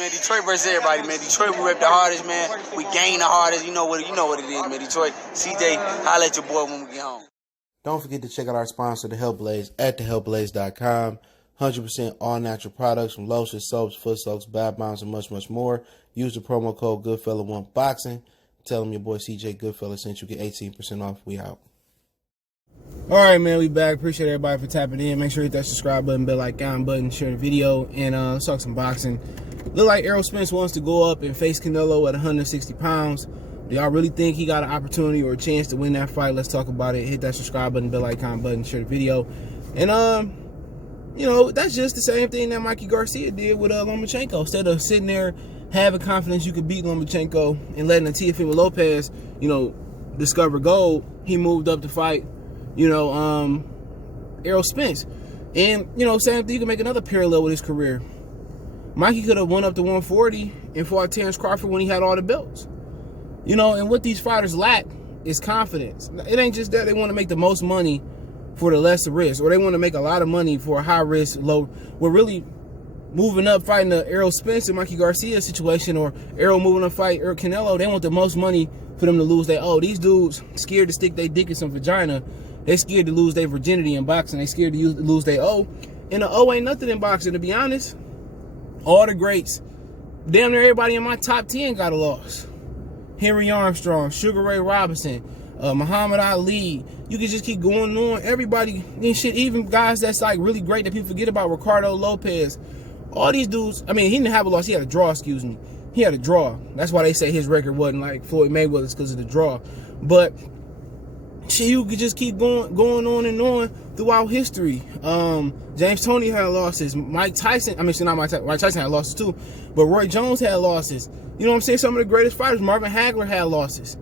man. Detroit versus everybody, man. Detroit, we rep the hardest, man. We gain the hardest. You know what it is, man. Detroit, CJ, holla at your boy when we get home. Don't forget to check out our sponsor, The Health Blaze, at thehealthblaze.com. 100% all natural products from lotions, soaps, foot soaks, bath bombs, and much, much more. Use the promo code Goodfella1Boxing. Tell them your boy CJ Goodfella sent you. Get 18% off. We out. All right, man, we back. Appreciate everybody for tapping in. Make sure you hit that subscribe button, bell icon button, share the video, and let's talk some boxing. Look like Errol Spence wants to go up and face Canelo at 160 pounds. Do y'all really think he got an opportunity or a chance to win that fight? Let's talk about it. Hit that subscribe button, bell icon button, share the video. And, you know, that's just the same thing that Mikey Garcia did with Lomachenko. Instead of sitting there having confidence you could beat Lomachenko and letting Teofimo Lopez, you know, discover gold, he moved up to fight, you know, Errol Spence. And, you know, same thing, you can make another parallel with his career. Mikey could have went up to 140 and fought Terrence Crawford when he had all the belts. You know, and what these fighters lack is confidence. It ain't just that they want to make the most money for the less risk, or they want to make a lot of money for a high risk, low. We're really moving up fighting the Errol Spence and Mikey Garcia situation, or Errol moving up fight Canelo. They want the most money for them to lose their these dudes scared to stick their dick in some vagina. They scared to lose their virginity in boxing. They scared to lose their and the ain't nothing in boxing, to be honest. All the greats, damn near everybody in my top 10 got a loss. Henry Armstrong, Sugar Ray Robinson, Muhammad Ali. You can just keep going on. Everybody, and shit, even guys that's like really great that people forget about, Ricardo Lopez. All these dudes, I mean, he didn't have a loss. He had a draw, excuse me. He had a draw. That's why they say his record wasn't like Floyd Mayweather's, because of the draw. But shit, you could just keep going on and on throughout history. James Toney had losses. Mike Tyson, I mean, not Mike Tyson had losses too, but Roy Jones had losses. You know what I'm saying? Some of the greatest fighters, Marvin Hagler had losses.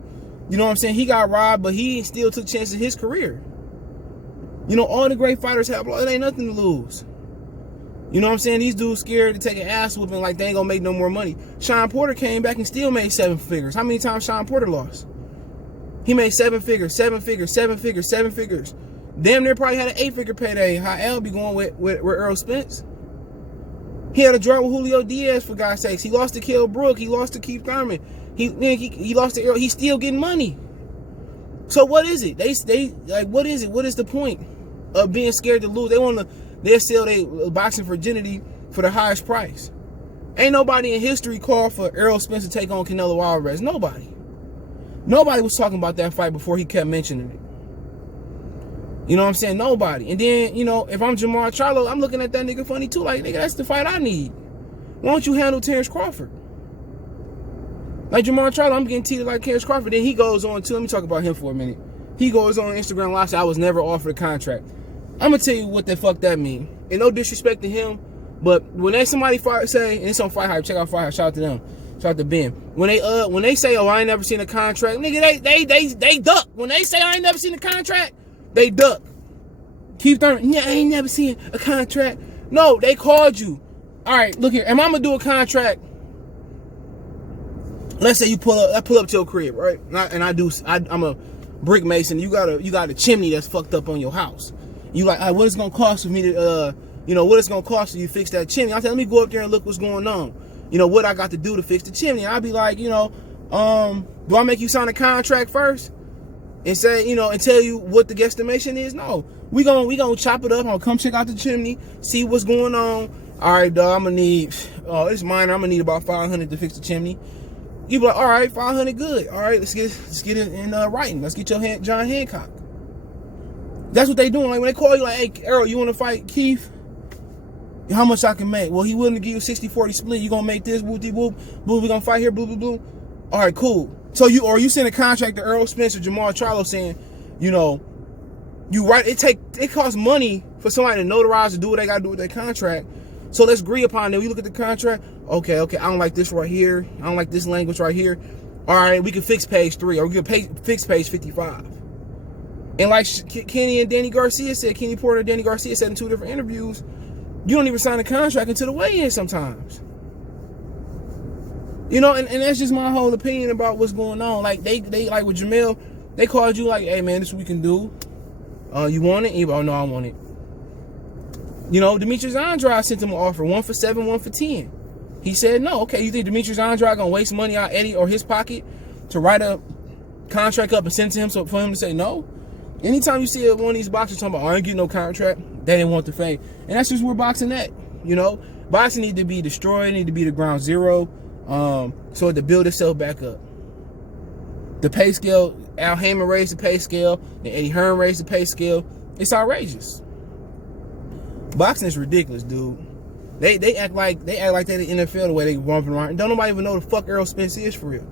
You know what I'm saying? He got robbed, but he still took chances in his career. You know, all the great fighters have losses. It ain't nothing to lose. You know what I'm saying? These dudes scared to take an ass whooping like they ain't gonna make no more money. Sean Porter came back and still made 7 figures. How many times Sean Porter lost? He made 7 figures, 7 figures, 7 figures, 7 figures. Damn near probably had an 8-figure payday. How L be going with Errol Spence? He had a draw with Julio Diaz, for God's sakes. He lost to Kell Brook. He lost to Keith Thurman. He lost to Errol. He's still getting money. So what is it? They like, what is it? What is the point of being scared to lose? They'll sell their boxing virginity for the highest price. Ain't nobody in history called for Errol Spence to take on Canelo Alvarez. Nobody. Nobody was talking about that fight before he kept mentioning it. You know what I'm saying? Nobody. And then, you know, if I'm Jamar Charlo, I'm looking at that nigga funny too. Like, nigga, that's the fight I need. Why don't you handle Terrence Crawford? Like Jamar Charlo, I'm getting teeted like Terrence Crawford. Then he goes on too. Let me talk about him for a minute. He goes on Instagram Live, I was never offered a contract. I'm going to tell you what the fuck that mean. And no disrespect to him, but when somebody say, and it's on Fight Hype, check out Fight Hype, shout out to them. Shout out to Ben. When they say, oh, I ain't never seen a contract, nigga, they duck. When they say I ain't never seen a contract, they duck. Keith Thurman, yeah, I ain't never seen a contract. No, they called you. All right, look here. Am I gonna do a contract? Let's say you I pull up to your crib, right? I'm a brick mason. You got a chimney that's fucked up on your house. You like, all right, what it's gonna cost for me to, you know, what it's gonna cost you to fix that chimney? I said, let me go up there and look what's going on. You know, what I got to do to fix the chimney. I'll be like, you know, do I make you sign a contract first? And say, you know, and tell you what the guesstimation is? No. We gonna chop it up. I'm gonna come check out the chimney, see what's going on. All right, dog, I'm gonna need, it's minor. I'm gonna need about $500 to fix the chimney. You be like, all right, $500, good. All right, let's get it in writing. Let's get your John Hancock. That's what they doing. Like when they call you, like, hey, Errol, you want to fight Keith? How much I can make? Well, he willing to give you 60-40 split. You gonna make this, whoop-de whoop, blue, we gonna fight here, blue, blue, blue. All right, cool. So you send a contract to Errol Spence or Jamar Charlo saying, you know, it costs money for somebody to notarize to do what they gotta do with their contract. So let's agree upon it. We look at the contract. Okay, I don't like this right here. I don't like this language right here. All right, we can fix page 3 or we can fix page 55. And like Kenny and Danny Garcia said, Kenny Porter and Danny Garcia said in 2 different interviews, you don't even sign a contract until the weigh-in sometimes. You know, and that's just my whole opinion about what's going on. Like they like with Jamel, they called you like, hey man, this is what we can do. You want it? Oh no, I want it. You know, Demetrius Andrade sent him an offer, 1 for 7, 1 for 10. He said no. Okay, you think Demetrius Andrade gonna waste money out Eddie or his pocket to write a contract up and send to him for him to say no? Anytime you see one of these boxers talking about, I ain't getting no contract, they didn't want the fame. And that's just where boxing at, you know? Boxing need to be destroyed, need to be the ground zero, so to build itself back up. The pay scale, Al Heyman raised the pay scale, and Eddie Hearn raised the pay scale. It's outrageous. Boxing is ridiculous, dude. They act like they the NFL the way they romping around. And don't nobody even know the fuck Errol Spence is for real.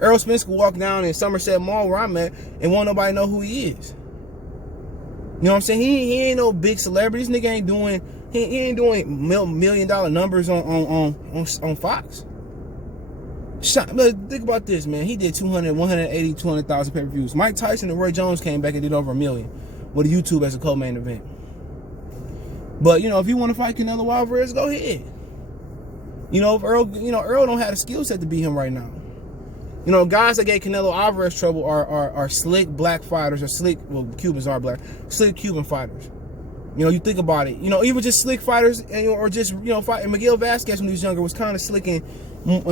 Errol Spence could walk down in Somerset Mall where I'm at and won't nobody know who he is. You know what I'm saying? He ain't no big celebrity. This nigga ain't doing $1 million numbers on Fox. Look, think about this, man. He did 180, 200,000 pay-per-views. Mike Tyson and Roy Jones came back and did over 1 million with YouTube as a co-main event. But, you know, if you want to fight Canelo Alvarez, go ahead. You know, if Errol don't have the skill set to beat him right now. You know, guys that gave Canelo Alvarez trouble are slick black fighters, or slick, well, Cubans are black, slick Cuban fighters. You know, you think about it. You know, even just slick fighters, or just, you know, fighting. Miguel Vasquez when he was younger was kind of slick and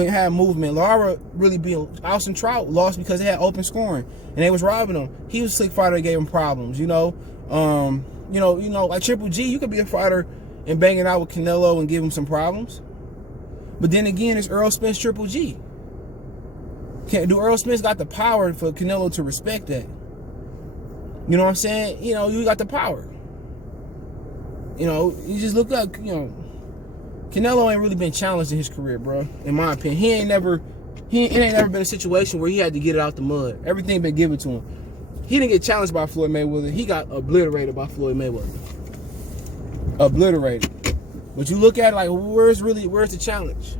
had movement. Lara really beat Austin Trout, lost because they had open scoring and they was robbing him. He was a slick fighter that gave him problems. You know, like Triple G, you could be a fighter and bang it out with Canelo and give him some problems. But then again, it's Errol Spence, Triple G. Do Errol Spence got the power for Canelo to respect that? You know what I'm saying? You know, you got the power. You know, you just look up, you know, Canelo ain't really been challenged in his career, bro. In my opinion, it ain't never been a situation where he had to get it out the mud. Everything been given to him. He didn't get challenged by Floyd Mayweather. He got obliterated by Floyd Mayweather. Obliterated. But you look at it like, where's the challenge?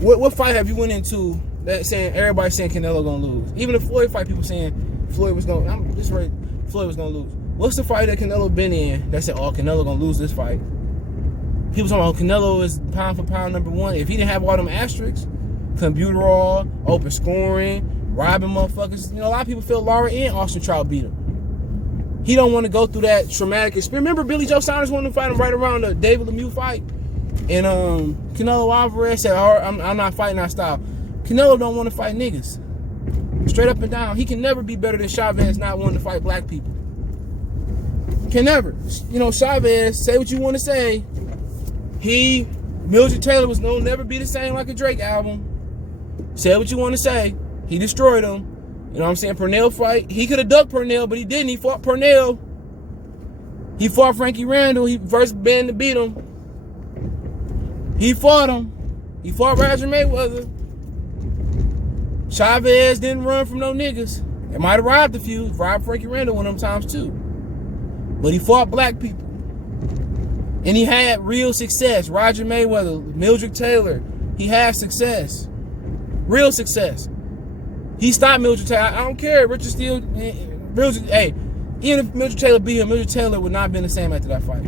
What fight have you went into that saying everybody saying Canelo gonna lose? Even the Floyd fight, people saying Floyd was gonna lose. What's the fight that Canelo been in that said, oh, Canelo gonna lose this fight? People talking about Canelo is pound for pound #1. If he didn't have all them asterisks, computer open scoring, robbing motherfuckers, you know, a lot of people feel Lara and Austin Trout beat him. He don't want to go through that traumatic experience. Remember Billy Joe Saunders wanted to fight him right around the David Lemieux fight? And Canelo Alvarez said, oh, I'm not fighting that style. Canelo don't want to fight niggas. Straight up and down. He can never be better than Chavez not wanting to fight black people. Can never. You know, Chavez, say what you want to say. Mildred Taylor was gonna never be the same like a Drake album. Say what you want to say. He destroyed him. You know what I'm saying? Purnell fight. He could have ducked Purnell, but he didn't. He fought Purnell. He fought Frankie Randall. He first banned to beat him. He fought him. He fought Roger Mayweather. Chavez didn't run from no niggas. They might have robbed a few. Robbed Frankie Randall one of them times too. But he fought black people. And he had real success. Roger Mayweather, Mildred Taylor. He had success. Real success. He stopped Mildred Taylor. I don't care. Richard Steele. Hey, even if Mildred Taylor beat him, Mildred Taylor would not have been the same after that fight.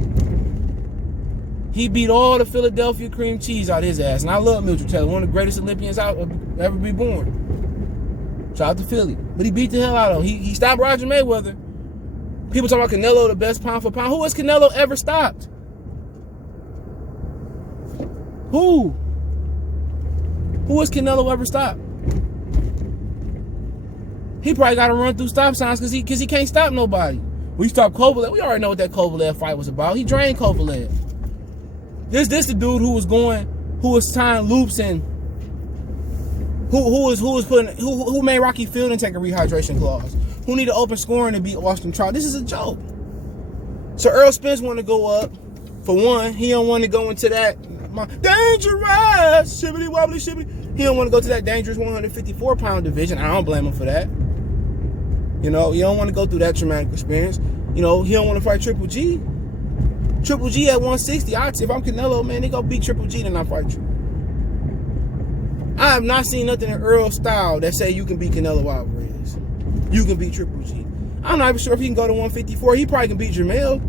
He beat all the Philadelphia cream cheese out of his ass. And I love Mildred Taylor, one of the greatest Olympians out ever be born. Shout out to Philly. But he beat the hell out of him. He stopped Roger Mayweather. People talking about Canelo the best pound for pound. Who has Canelo ever stopped? Who has Canelo ever stopped? He probably got to run through stop signs because he can't stop nobody. We stopped Kovalev. We already know what that Kovalev fight was about. He drained Kovalev. This the dude who was tying loops and who made Rocky Fielding take a rehydration clause? Who needed open scoring to beat Austin Trout? This is a joke. So Errol Spence want to go up. For one, he don't want to go into that dangerous shibbity wobbly shibbity. He don't want to go to that dangerous 154-pound division. I don't blame him for that. You know, he don't want to go through that traumatic experience. You know, he don't want to fight Triple G. Triple G at 160. If I'm Canelo, man, they go beat Triple G and not fight you. I have not seen nothing in Errol's style that say you can beat Canelo Alvarez. You can beat Triple G. I'm not even sure if he can go to 154. He probably can beat Jamel.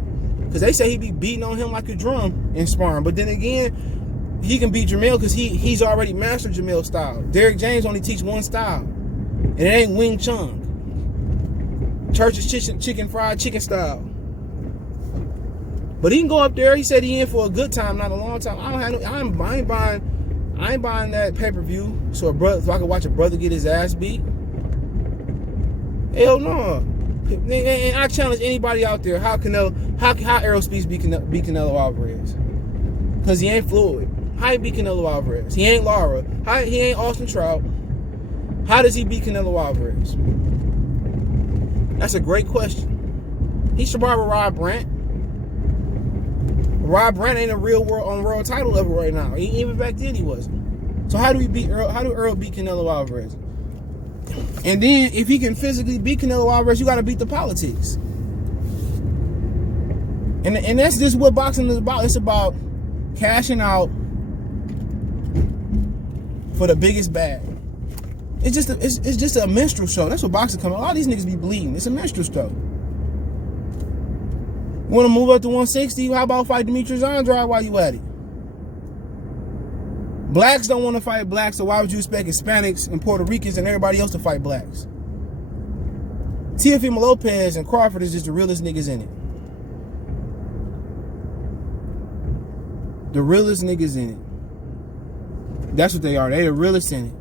Because they say he be beating on him like a drum in sparring. But then again, he can beat Jamel because he's already mastered Jamel's style. Derrick James only teach one style. And it ain't Wing Chun. Church's chicken fried chicken style. But he can go up there. He said he in for a good time, not a long time. I ain't buying that pay-per-view so I can watch a brother get his ass beat. Hell no. And I challenge anybody out there, how Errol Spence beat Canelo Alvarez? Because he ain't Floyd. How he beat Canelo Alvarez? He ain't Lara. He ain't Austin Trout. How does he beat Canelo Alvarez? That's a great question. He should rival Rob Brandt. Rob Brandt ain't a real world title level right now. Even back then he wasn't. So how do Earl beat Canelo Alvarez? And then if he can physically beat Canelo Alvarez, you got to beat the politics. And that's just what boxing is about. It's about cashing out for the biggest bag. It's just a minstrel show. That's what boxing comes. A lot of these niggas be bleeding. It's a minstrel show. You want to move up to 160? How about fight Demetrius Andrade while you at it? Blacks don't want to fight blacks, so why would you expect Hispanics and Puerto Ricans and everybody else to fight blacks? Teofimo Lopez and Crawford is just the realest niggas in it. The realest niggas in it. That's what they are. They the realest in it.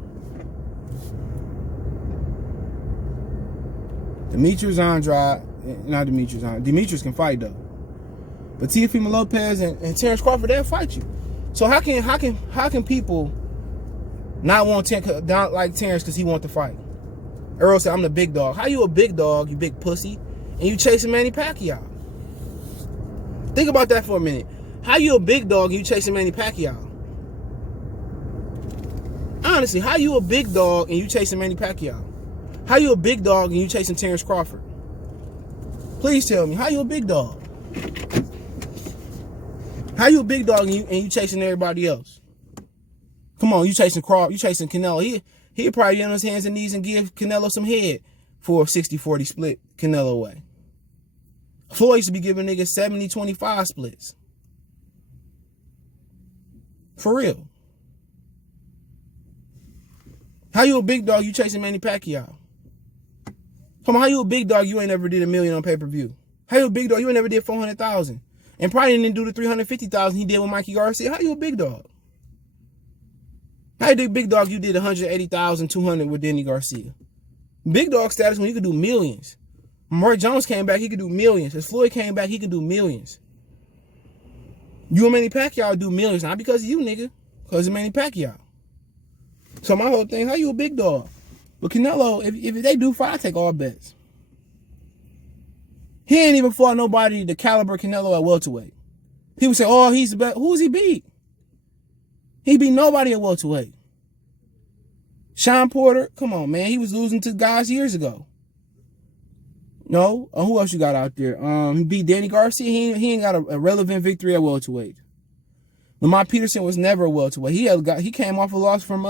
Demetrius can fight though. But Teofimo Lopez and Terrence Crawford, they'll fight you. So how can people not want not like Terrence because he want to fight? Errol said, I'm the big dog. How you a big dog, you big pussy, and you chasing Manny Pacquiao? Think about that for a minute. How you a big dog and you chasing Manny Pacquiao? Honestly, how you a big dog and you chasing Manny Pacquiao? How you a big dog and you chasing Terrence Crawford? Please tell me, how you a big dog? How you a big dog and you chasing everybody else? Come on, you chasing Crawford, you chasing Canelo. He'll probably get on his hands and knees and give Canelo some head for a 60-40 split Canelo way. Floyd used to be giving niggas 70-25 splits. For real. How you a big dog, you chasing Manny Pacquiao? Come on, how you a big dog, you ain't never did $1 million on pay-per-view? How you a big dog, you ain't never did 400,000? And probably didn't do the 350,000 he did with Mikey Garcia. How you a big dog? How you a big dog, you did 180,000, 200 with Danny Garcia? Big dog status when you could do millions. Roy Jones came back, he could do millions. As Floyd came back, he could do millions. You and Manny Pacquiao do millions, not because of you, nigga. Because of Manny Pacquiao. So my whole thing, how you a big dog? But Canelo, if they do fight, I take all bets. He ain't even fought nobody the caliber Canelo at welterweight. People say, oh, he's the best. Who's he beat? He beat nobody at welterweight. Sean Porter, come on, man. He was losing to guys years ago. No? Who else you got out there? He beat Danny Garcia. He ain't got a relevant victory at welterweight. Lamont Peterson was never a welterweight. He came off a loss from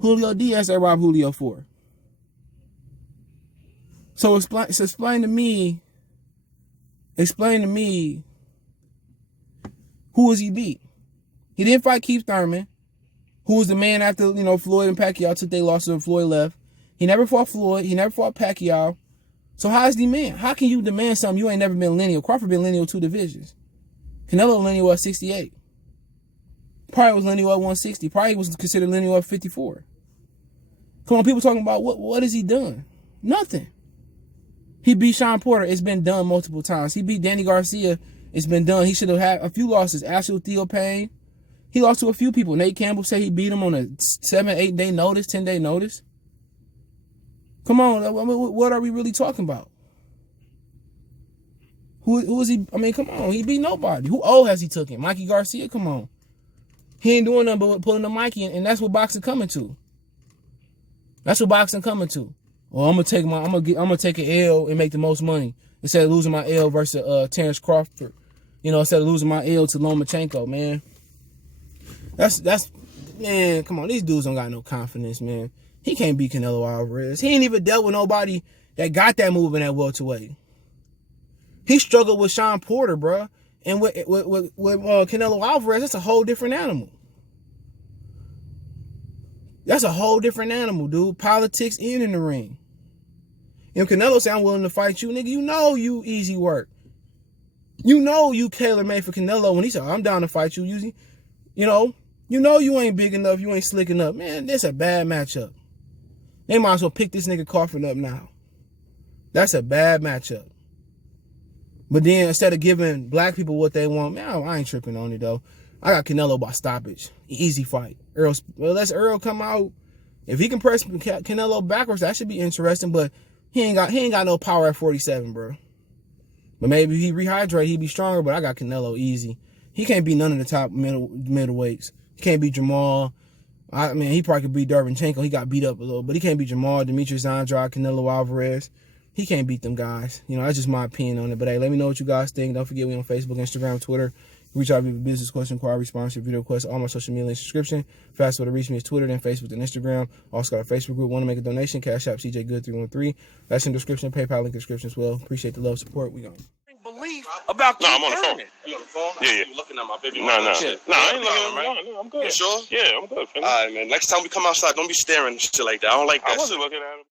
Julio Diaz that robbed Julio for. So explain to me who was he beat? He didn't fight Keith Thurman, who was the man after, Floyd and Pacquiao took their losses and Floyd left. He never fought Floyd. He never fought Pacquiao. So how is the man? How can you demand something you ain't never been lineal? Crawford been lineal 2 divisions. Canelo lineal at 68. Probably was lineal at 160. Probably was considered lineal at 54. Come on, people talking about what has he done? Nothing. He beat Sean Porter. It's been done multiple times. He beat Danny Garcia. It's been done. He should have had a few losses. Ashley Theo Payne. He lost to a few people. Nate Campbell said he beat him on a 7-8 day notice, 10-day notice. Come on, what are we really talking about? Who is he? I mean, come on, he beat nobody. Who old has he took him? Mikey Garcia, come on. He ain't doing nothing but pulling the Mikey, and that's what boxing coming to. That's what boxing coming to. Well, I'm gonna take an L and make the most money instead of losing my L versus Terrence Crawford. Instead of losing my L to Lomachenko, man. That's man. Come on, these dudes don't got no confidence, man. He can't beat Canelo Alvarez. He ain't even dealt with nobody that got that move in that welterweight. He struggled with Sean Porter, bro. And with Canelo Alvarez, that's a whole different animal. That's a whole different animal, dude. Politics and in the ring. Canelo say, I'm willing to fight you, nigga. You know you easy work. You know you tailor-made for Canelo when he said, I'm down to fight you. You know you ain't big enough, you ain't slick enough. Man, this a bad matchup. They might as well pick this nigga Crawford up now. That's a bad matchup. But then instead of giving black people what they want, man, I ain't tripping on it though. I got Canelo by stoppage. Easy fight. Let's Errol come out. If he can press Canelo backwards, that should be interesting, but he ain't got no power at 47, bro. But maybe if he rehydrate, he'd be stronger, but I got Canelo easy. He can't beat none of the top middleweights. He can't beat Jamal. I mean, he probably could beat Derevyanchenko. He got beat up a little, but he can't beat Jamal, Demetrius Andrade, Canelo Alvarez. He can't beat them guys. You know, that's just my opinion on it. But hey, let me know what you guys think. Don't forget, we on Facebook, Instagram, Twitter. Reach out if you have a business question, inquiry, response, video request, all my social media links, description. Fast way to reach me is Twitter, then Facebook, then Instagram. Also got a Facebook group. Want to make a donation? Cash App CJ Good 313. That's in the description. PayPal link in the description as well. Appreciate the love, support. We gone. Believe about I'm on the phone. You on the phone? Yeah. You looking at my baby? No, I ain't looking at him. No, I'm good. You sure? Yeah, I'm good. All right, man. Next time we come outside, don't be staring and shit like that. I don't like that. I wasn't shit. looking at him.